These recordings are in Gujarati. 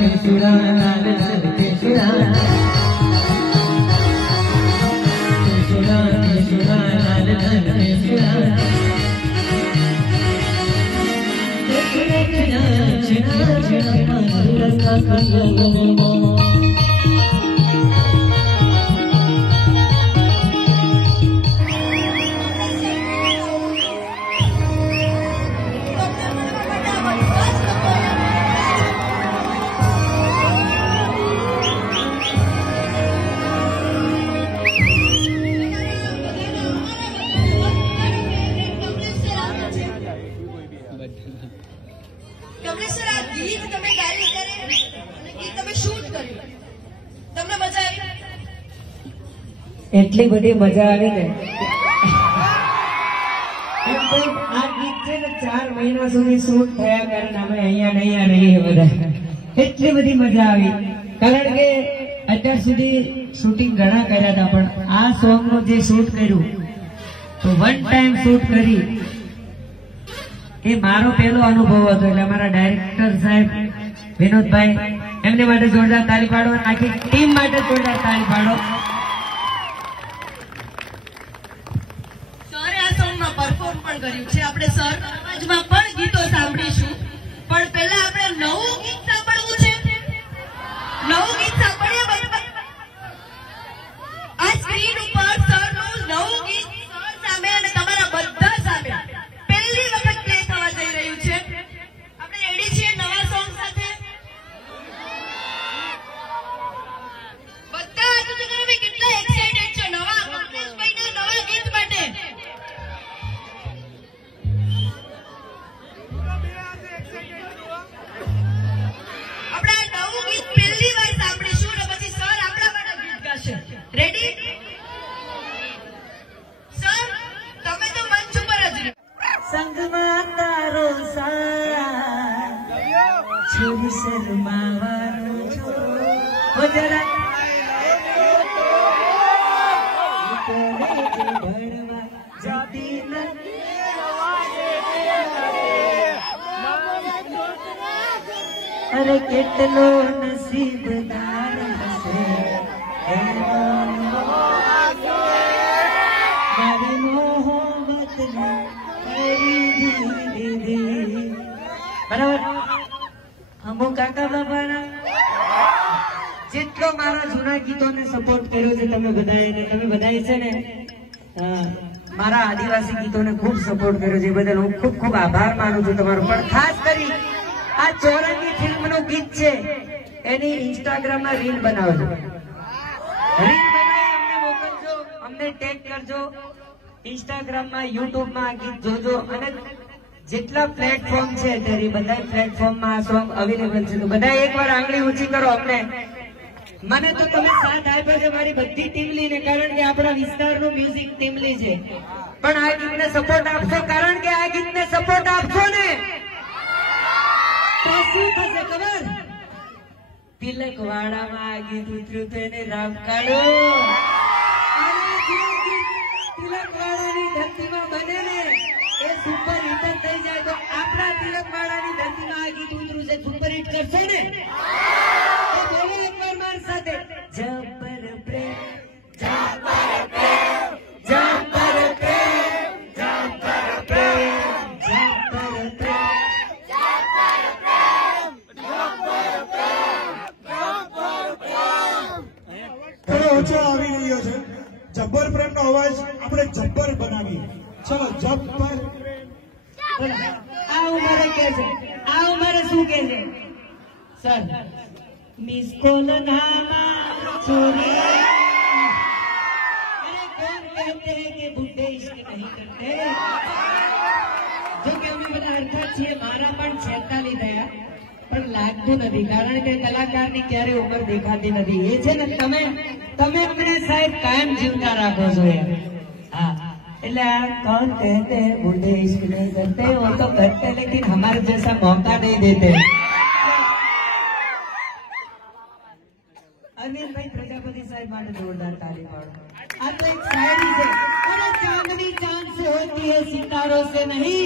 केसुरा लाल लाल केसुरा केसुरा केसुरा लाल लाल केसुरा चिना चिना चिना चिना એટલી બધી મજા આવી ને આ ગીત છે ને 4 મહિના સુધી શૂટ થયા કારણ અમે અહીંયા રહીએ બધા એટલી બધી મજા આવી કારણ કે અત્યાર સુધી શૂટિંગ ઘણા કર્યા હતા પણ આ સોંગ નું જે શૂટ કર્યું તો વન ટાઈમ શૂટ કરી એ મારો પહેલો અનુભવ હતો એટલે અમારા ડાયરેક્ટર સાહેબ વિનોદભાઈ એમને માટે જોરદાર તાળી પાડો આખી ટીમ માટે જોરદાર તાળી પાડો આપણે સર અવાજમાં પણ ગીતો સાંભળીશું પણ પહેલા આપણે નવું ગીત સાંભળવું છે નવું ગીત સાંભળીએ આ સ્ક્રીન ઉપર સરનું નવું ગીત સર સામે અને તમારા બધા સામે પહેલી વખત પ્લે થવા જઈ રહ્યું છે આપણે રેડી છીએ નવા સોંગ સાથે બધા કેટલા એક્સાઇટેડ છે નવા કમલેશભાઈના નવા ગીત માટે રેડી સર તમે તો મંચ ઉપર જ સંગમાં તારો સારા છોરી શરમાવાનું છો જરા ભણવા જતી અરે કેટલો નસીબદાર હશે બરાબર અમુક કાકા બાપાના જેટલો મારા જૂના ગીતોને સપોર્ટ કર્યો છે તમે બધાએ છે ને મારા આદિવાસી ગીતોને ખૂબ સપોર્ટ કર્યો છે બદલ હું ખૂબ ખૂબ આભાર માનું છું તમારો પણ ખાસ કરી આ ચોરંગી ફિલ્મનું ગીત છે એની ઇન્સ્ટાગ્રામમાં રીલ બનાવજો રીલ બનાવી અમને મોકલજો અમને ટેગ કરજો ઇન્સ્ટાગ્રામમાં યુટ્યુબમાં આ ગીત જોજો અને જેટલા પ્લેટફોર્મ છે ત્યારે બધા પ્લેટફોર્મમાં આ સોંગ અવેલેબલ છે તો બધા એકવાર આંગળી ઊંચી કરો અમને મને તો તમે સાથ આપ્યો છે મારી બધી ટીમલી ને કારણ કે આપણા વિસ્તારનું મ્યુઝિક ટીમલી છે પણ આ ગીતને સપોર્ટ આપશો કારણ કે આ ગીતને સપોર્ટ આપશો ને તો શું થશે ખબર તિલકવાડામાં આ ગીત ઉતર્યું તો એને રામ કાઢો તિલકવાડાની ધરતીમાં બને ને એ સુપર હિટ થઈ જાય તો આપણા તિલકવાડાની ધરતીમાં આ ગીત ઉતર્યું છે સુપર હિટ કરશો ને બોલો એકવાર મારી સાથે જબર પ્રેમ જબર પ્રેમ જબર પ્રેમ જબર પ્રેમ જબર પ્રેમ થોડો ઓછો આવી રહ્યો છે જબ્બર પ્રેમ નો અવાજ આપણે જબ્બર બનાવીએ ચલો જબ્બર આ ઉંમરે કે છે આ ઉંમરે શું કે છે સર मिस कोल नामा छोरी अरे कौन कहते हैं कि बुढ़े इश्क नहीं करते जो कि અમે બધા હરખા છીએ મારા પણ 46 થયા પણ લાગતું નથી કારણ કે કલાકારની ક્યારે ઉંમર દેખાતી નથી એ છે ને તમે અમને સાહેબ કાયમ જીવતા રાખો છો યાર હા એટલે આ कौन कहते हैं बुढ़े इश्क नहीं करते वो तो करते लेकिन हमारे जैसा मौका नहीं देते अनिल भाई प्रजापति साहब माने जोरदार ताली पाड़ो अब तो एक शायरी से अरे चांदनी चांद से होती है सितारों से नहीं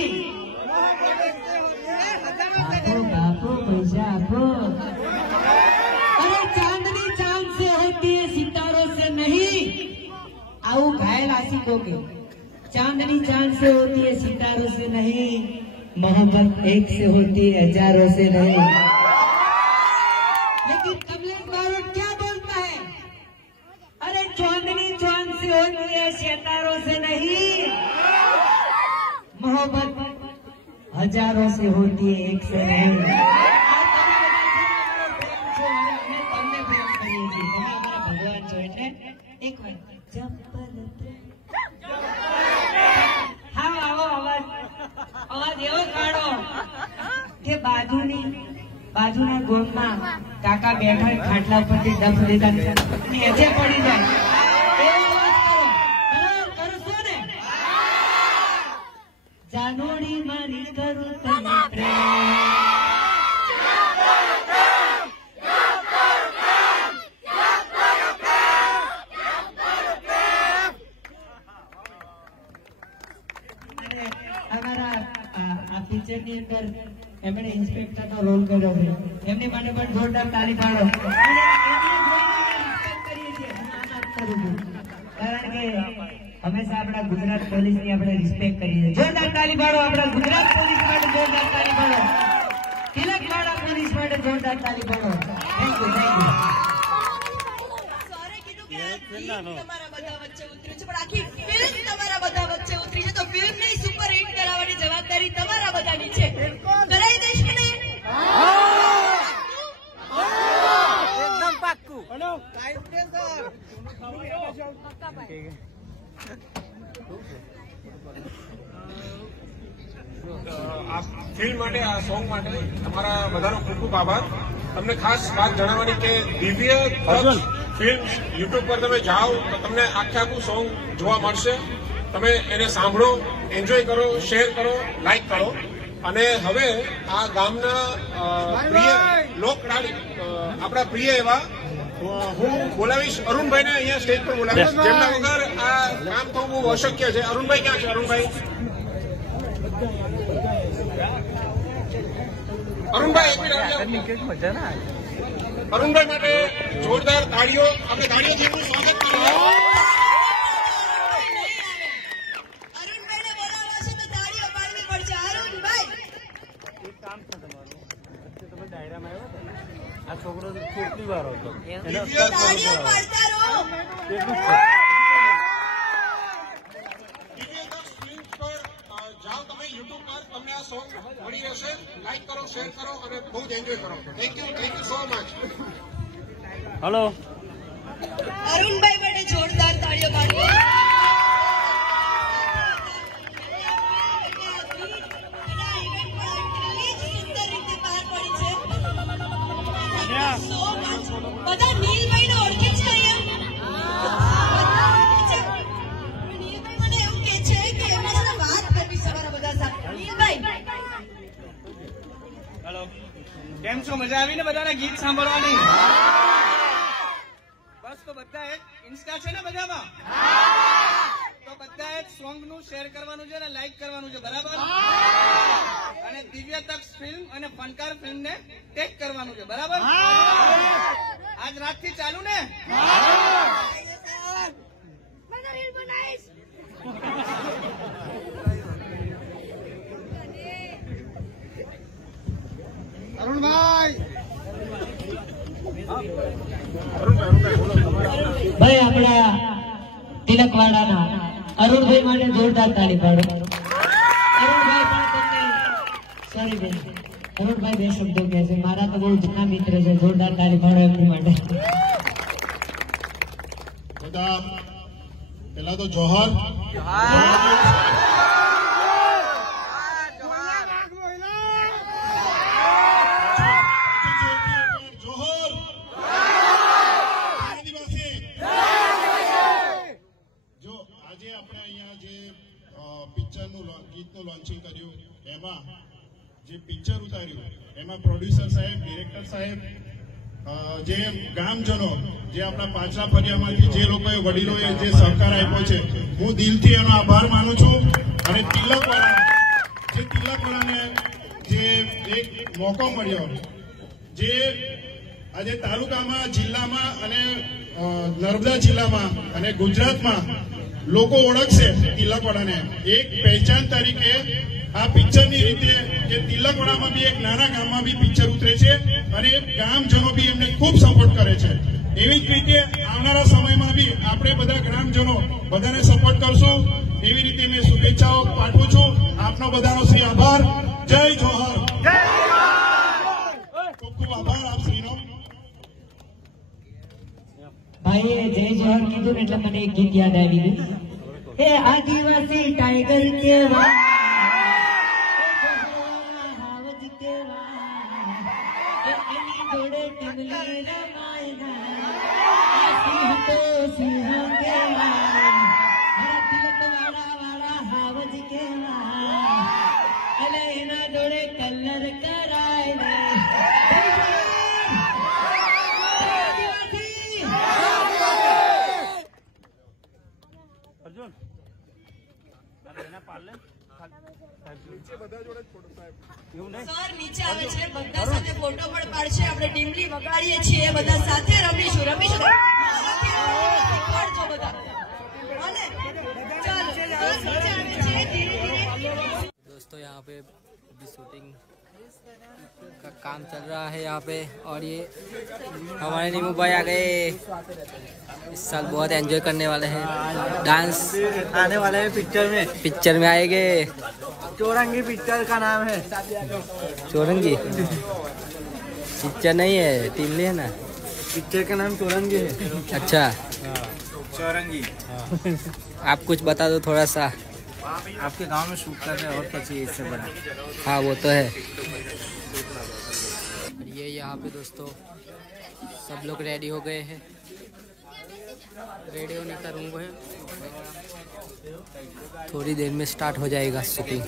आपो पैसा आपो घायल आशिकों के चांदनी चांद से होती है सितारों से नहीं, मोहब्बत एक से होती है हजारों से नहीं। लेकिन कमलेश बारोट क्या बोलता है? अरे चांदनी चांद से होती है सितारों से नहीं, मोहब्बत हजारों से होती है एक से नहीं। भगवान છો એટલે એક વાર હા આવો અવાજ એવો કાઢો કે બાજુના ગોમમાં કાકા બેઠા ખાટલા પરથી ડફ દેતા નીચે પડી જાય એવો અવાજ કરો કરશો ને? જાનોડી મારી કરું તને પ્રેમ અંદર એમણે ઇન્સ્પેક્ટર નો રોલ કર્યો છે, એમની માટે પણ જોરદાર તાળી પાડો. કારણ કે હંમેશા આપણા ગુજરાત પોલીસ ની આપણે રિસ્પેક્ટ કરીએ છીએ. જોરદાર તાળી પાડો આપણા ગુજરાત પોલીસ માટે, જોરદાર તાળી પાડો તિલકવાડા પોલીસ માટે, જોરદાર તાળી પાડો. Thank you, thank you. તમારા બધા વચ્ચે ઉતર્યું છે, પણ આખી ફિલ્મ તમારા બધા વચ્ચે ઉતરી છે, તો ફિલ્મ ને સુપર હિટ કરાવવાની જવાબદારી તમારા બધાની છે. કરાવી દઈશ કે નહીં? એકદમ પાક્કું. આ ફિલ્મ માટે, આ સોંગ માટે તમારા બધાનો ખૂબ ખૂબ આભાર. તમને ખાસ વાત જણાવવાની કે દિવ્ય ફિલ્મ યુટ્યુબ પર તમે જાઓ તો તમને આખું સોંગ જોવા મળશે. તમે એને સાંભળો, એન્જોય કરો, શેર કરો, લાઈક કરો. અને હવે આ ગામના પ્રિય લોકડાળી આપણા પ્રિય એવા હું બોલાવીશ અરુણભાઈને, અહીંયા સ્ટેજ પર બોલાવીશ, જેમના વગર આ કામ થવું બહુ અશક્ય છે. અરુણભાઈ ક્યાં છે? અરુણભાઈ અરુણભાઈ માટે જોરદાર તાળીઓ. આપણે તાળીઓથી એમનું સ્વાગત કરીએ. અરુણભાઈને બોલાવવા છે તો તાળીઓ પાડવી પડશે. અરુણભાઈ, એક કામ છે તમારું, તમે ડાયરામાં આવ્યો હતો, આ છોકરો કેટલી વાર હતો, તાળીઓ પાડતા રહો. જાઓ તમે યુટ્યુબ પર, તમને આ સોંગ મળી રહેશે. લાઈક કરો, શેર કરો અને બહુ જ એન્જોય કરો. Thank you so much. Hello, Arunbhai માટે જોરદાર તાળીઓ પાડવી. બધા નીલભાઈને ઓળખે છે અહીંયા? નીલભાઈ મને એવું કે છે કે એમના સાથે વાત કરવી છે અમારા બધા સાથે. નીલભાઈ, હેલો, કેમ છો? મજા આવી ને બધાને ગીત સાંભળવાની? બસ, તો બધા એક ઇન્સ્ટા છે ને બધામાં, તો બધા એક સોંગ નું શેર કરવાનું છે ને લાઈક કરવાનું છે, બરાબર? અને દિવ્ય તક ફિલ્મ અને ફનકાર ફિલ્મ ને ટેગ કરવાનું છે, બરાબર? આજ રાત થી ચાલુ ને? ભાઈ આપણા તિલકવાડાના અરુણભાઈ માટે જોરદાર તાળી પાડો. અરુણભાઈ પણ તમને સોરી બેન, અરુણભાઈ બે શબ્દો કહે છે, મારા તો બહુ જૂના મિત્ર છે, જોરદાર તાળી પાડો એમની માટે. બધા પેલા તો જોહર. ગીતનું લોન્ચિંગ કર્યું, એમાં જે પિક્ચર ઉતાર્યું એમાં પ્રોડ્યુસર સાહેબ, ડિરેક્ટર સાહેબ, જે ગામજનો, જે આપણા પાછલા ફરિયામાંથી જે લોકોએ વડીલોએ જે સહકાર આપ્યો છે, હું દિલથી એનો આભાર માનું છું. અને તિલકવાળાને જે એક મોકો મળ્યો, જે આજે તાલુકામાં, જિલ્લામાં અને નર્મદા જિલ્લામાં અને ગુજરાતમાં લોકો ઓળખશે તિલકવાડાને એક પહેચાન તરીકે આ પિક્ચરની રીતે કે તિલકવાડામાં બી એક નાના ગામમાં બી પિક્ચર ઉતરે છે અને ગામજનો બી એમને ખૂબ સપોર્ટ કરે છે. એવી જ રીતે આવનારા સમયમાં બી આપણે બધા ગ્રામજનો બધાને સપોર્ટ કરશું. એવી રીતે મેં શુભેચ્છાઓ પાઠવું છું. આપનો બધાનો શ્રી આભાર. જય જોહર. ખૂબ ખૂબ આભાર આપ શ્રીનો. ભાઈએ જય જોહર કીધું ને એટલે મને એક ગીત યાદ આવી ગયું. હે આદિવાસી ટાઈગર કેવા, હાવજ કેવા, એની જોડે ટીમલી રમાયના, સિંહ તો સિંહ કેવા, તિલકવાડા વાળા હાવજ કેવા, અને એના જોડે કલર કરાય ને. અર્જુન એના પાર્લે એવું નહીં સર નીચે આવે છે, બધા સાથે ફોટો પણ પાડશે. આપણે ટીમલી વગાડીએ છીએ, બધા સાથે રમીશું. શીખવાડજો બધા. ભલે ચાલો સર નીચે આવે છે, ધીરે ધીરે. दोस्तों यहाँ पे अभी शूटिंग का काम चल रहा है यहाँ पे, और ये हमारे नीमू भाई आ गए. इस साल बहुत एंजॉय करने वाले हैं. डांस आने वाले हैं पिक्चर में आएंगे. चौरंगी पिक्चर का नाम है. चौरंगी पिक्चर नहीं है, टीमली है ना. पिक्चर का नाम चौरंगी है. अच्छा चौरंगी. आप कुछ बता दो थोड़ा सा. आपके गांव में शूट कर रहे हैं, और क्या चाहिए इससे बड़ा. हाँ वो तो है. ये यहाँ पे दोस्तों सब लोग रेडी हो गए हैं. रेडी होने का रूम है, थोड़ी देर में स्टार्ट हो जाएगा शूटिंग.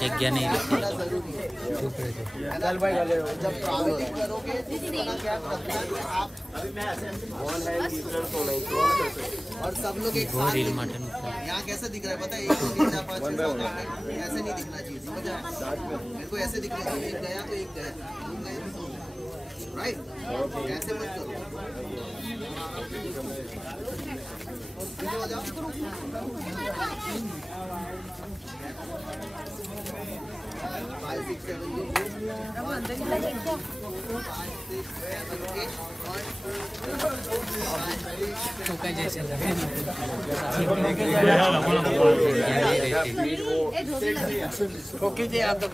जगह नहीं रहती. जब ट्रैवलिंग करोगे और सब लोग एक साथ यहाँ कैसे दिख रहा है पता है. 1 2 3 4 5 6 7 8 ऐसे नहीं दिखना चाहिए. समझ आया मेरे को. ऐसे दिखना चाहिए. एक गया तो एक गया, राइट. ऐसे मत करो. हो जाओ. जैसे ठोकी आप तो